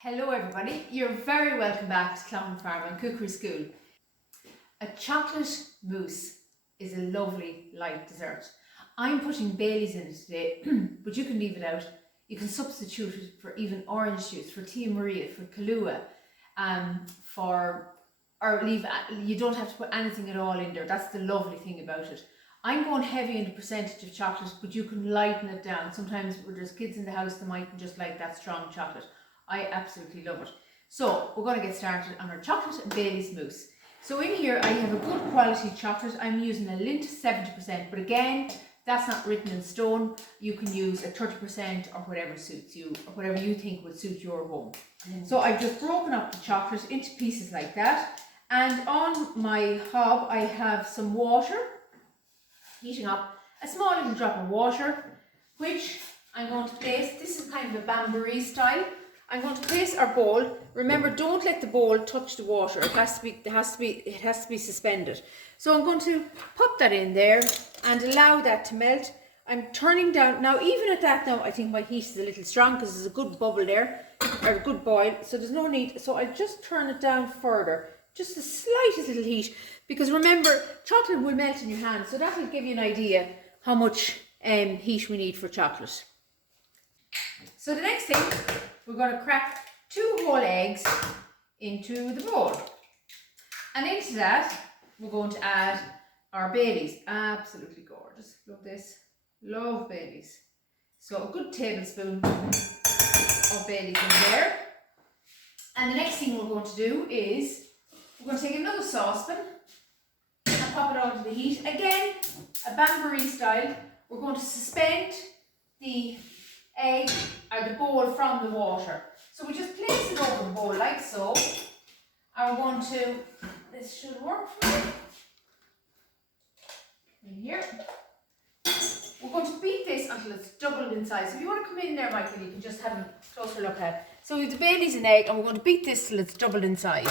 Hello everybody, you're very welcome back to Clown Farm and Cookery School. A chocolate mousse is a lovely light dessert. I'm putting Baileys in it today, but you can leave it out. You can substitute it for even orange juice, for Tia Maria, for Kahlua, you don't have to put anything at all in there. That's the lovely thing about it. I'm going heavy in the percentage of chocolate, but you can lighten it down. Sometimes when there's kids in the house, they mightn't just like that strong chocolate. I absolutely love it. So we're going to get started on our chocolate and Baileys mousse. So in here I have a good quality chocolate. I'm using a Lindt 70%, but again, that's not written in stone. You can use a 30% or whatever suits you, or whatever you think would suit your home. So I've just broken up the chocolate into pieces like that. And on my hob I have some water heating up, a small little drop of water, which I'm going to place. This is kind of a bain-marie style. I'm going to place our bowl. Remember, don't let the bowl touch the water. It has to be suspended. So I'm going to pop that in there and allow that to melt. I'm turning down now. Even at that, now I think my heat is a little strong because there's a good bubble there, or a good boil. So there's no need. So I'll just turn it down further, just the slightest little heat, because remember, chocolate will melt in your hand. So that will give you an idea how much heat we need for chocolate. So the next thing, we're going to crack 2 whole eggs into the bowl. And into that, we're going to add our Baileys. Absolutely gorgeous. Love this. Love Baileys. So a good tablespoon of Baileys in there. And the next thing we're going to do is, we're going to take another saucepan and pop it onto the heat. Again, a bain-marie style. We're going to suspend the egg or the bowl from the water. So we just place it over the bowl like so. And we're going to, this should work for me. In here. We're going to beat this until it's doubled in size. So if you want to come in there, Michael, you can just have a closer look at it. So we have the Baileys and egg, and we're going to beat this till it's doubled in size.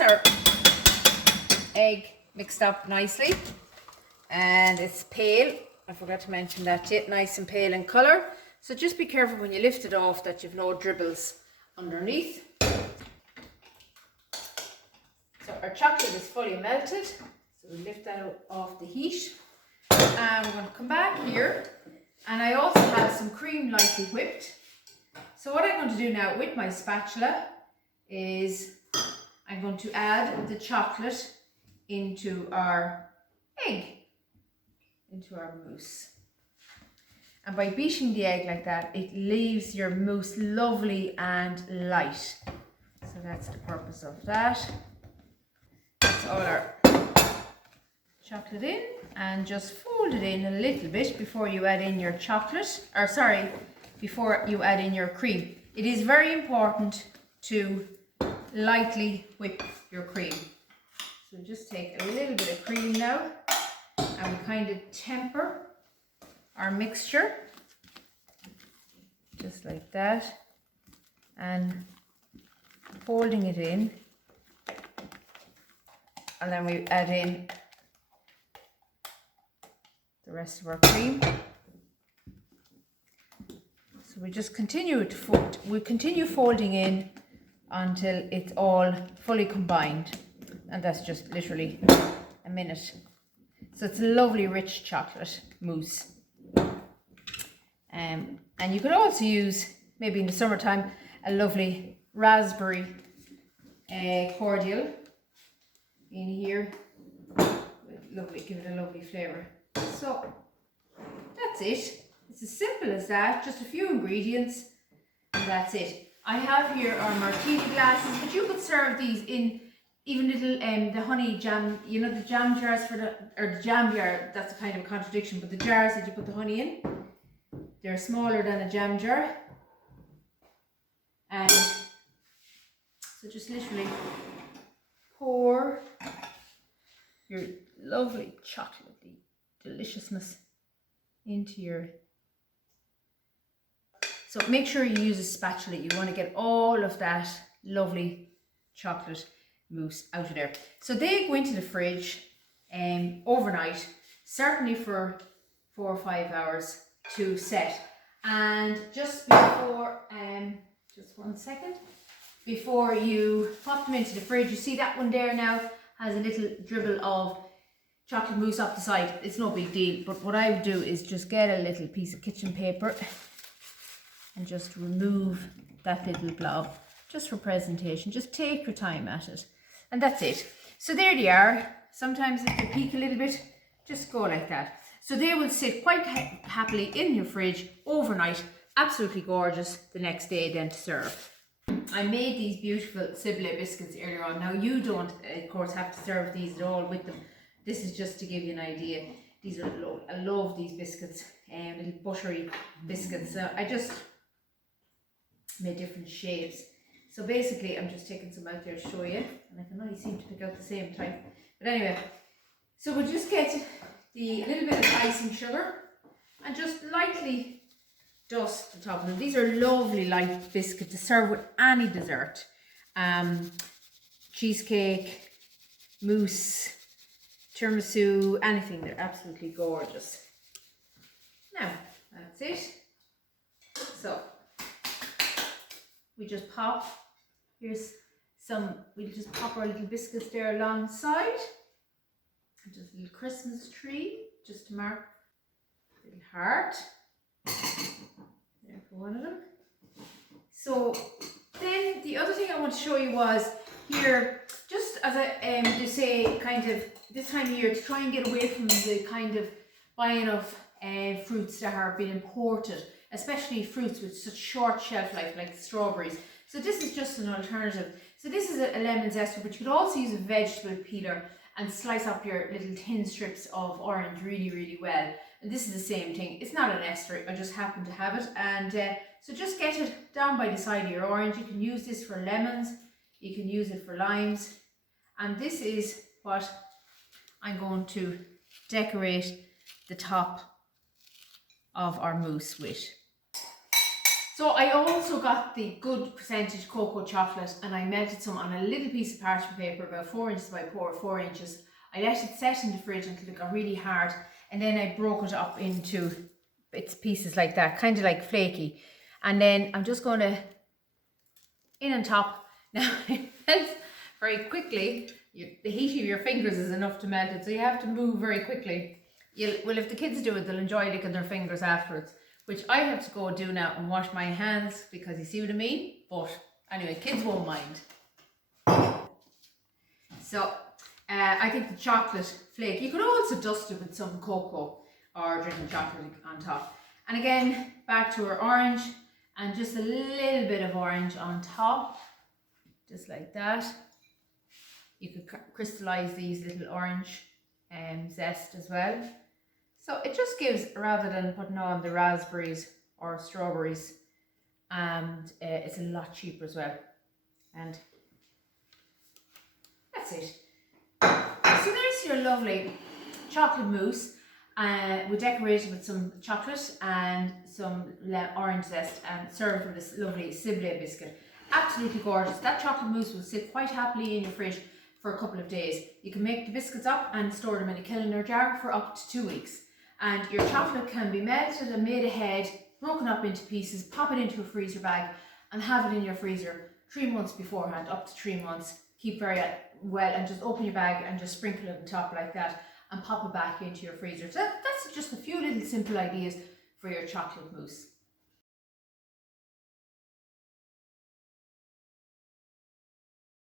Our egg mixed up nicely, and it's pale. I forgot to mention that yet. Nice and pale in colour. So just be careful when you lift it off that you've no dribbles underneath. So our chocolate is fully melted. So we lift that off the heat, and we're going to come back here. And I also have some cream lightly whipped. So what I'm going to do now with my spatula is I'm going to add the chocolate into our egg, into our mousse. And by beating the egg like that, it leaves your mousse lovely and light. So that's the purpose of that. That's all our chocolate in, and just fold it in a little bit before you add in your chocolate, or sorry, before you add in your cream. It is very important to lightly whip your cream. So just take a little bit of cream now, and we kind of temper our mixture just like that, and folding it in, and then we add in the rest of our cream. So we just continue to fold. We continue folding in until it's all fully combined, and that's just literally a minute. So it's a lovely rich chocolate mousse. And you could also use, maybe in the summertime, a lovely raspberry cordial in here. Lovely, give it a lovely flavour. So that's it. It's as simple as that, just a few ingredients, and that's it. I have here our martini glasses, but you could serve these in even little the honey jam, you know, the jam jars for the, or the jam jar. That's a kind of a contradiction, but the jars that you put the honey in, they're smaller than a jam jar. And so just literally pour your lovely chocolatey deliciousness into your. So make sure you use a spatula. You want to get all of that lovely chocolate mousse out of there. So they go into the fridge overnight, certainly for 4 or 5 hours to set. And just before, just 1 second, before you pop them into the fridge, you see that one there now has a little dribble of chocolate mousse up the side. It's no big deal, but what I would do is just get a little piece of kitchen paper and just remove that little blob, just for presentation. Just take your time at it, and that's it. So there they are. Sometimes if they peak a little bit, just go like that. So they will sit quite happily in your fridge overnight. Absolutely gorgeous the next day then to serve. I made these beautiful ciblé biscuits earlier on. Now you don't, of course, have to serve these at all with them. This is just to give you an idea. These are, I love these biscuits, little buttery biscuits. I just made different shapes. So basically, I'm just taking some out there to show you, and I can only seem to pick out the same type. But anyway, so we'll just get the little bit of icing sugar and just lightly dust the top of them. These are lovely light biscuits to serve with any dessert. Cheesecake, mousse, tiramisu, anything. They're absolutely gorgeous. Now, that's it. So, we just pop, here's some, we'll just pop our little biscuits there alongside. Just a little Christmas tree, just to mark a little heart. There for one of them. So then the other thing I want to show you was here, just as I to say, kind of this time of year, to try and get away from the kind of buying of fruits that are being imported, especially fruits with such short shelf life like strawberries. So this is just an alternative. So this is a lemon zester, but you could also use a vegetable peeler and slice up your little thin strips of orange really, really well. And this is the same thing. It's not an ester, I just happen to have it. And so just get it down by the side of your orange. You can use this for lemons, you can use it for limes. And this is what I'm going to decorate the top of our mousse with. So I also got the good percentage cocoa chocolate, and I melted some on a little piece of parchment paper about 4 inches by 4 inches. I let it set in the fridge until it got really hard, and then I broke it up into bits, pieces like that, kind of like flaky. And then I'm just going to, in on top. Now it melts very quickly. The heat of your fingers is enough to melt it, so you have to move very quickly. Well, if the kids do it, they'll enjoy licking their fingers afterwards, which I have to go do now and wash my hands, because you see what I mean? But anyway, kids won't mind. So I think the chocolate flake, you could also dust it with some cocoa or drinking chocolate on top. And again, back to our orange, and just a little bit of orange on top, just like that. You could crystallize these little orange zest as well. So it just gives, rather than putting on the raspberries or strawberries, and it's a lot cheaper as well. And that's it. So there's your lovely chocolate mousse. We decorated with some chocolate and some orange zest, and served with this lovely ciblé biscuit. Absolutely gorgeous. That chocolate mousse will sit quite happily in your fridge for a couple of days. You can make the biscuits up and store them in a kiln or jar for up to 2 weeks. And your chocolate can be melted and made ahead, broken up into pieces, pop it into a freezer bag and have it in your freezer 3 months beforehand, up to 3 months. Keep very well, and just open your bag and just sprinkle it on top like that and pop it back into your freezer. So that's just a few little simple ideas for your chocolate mousse.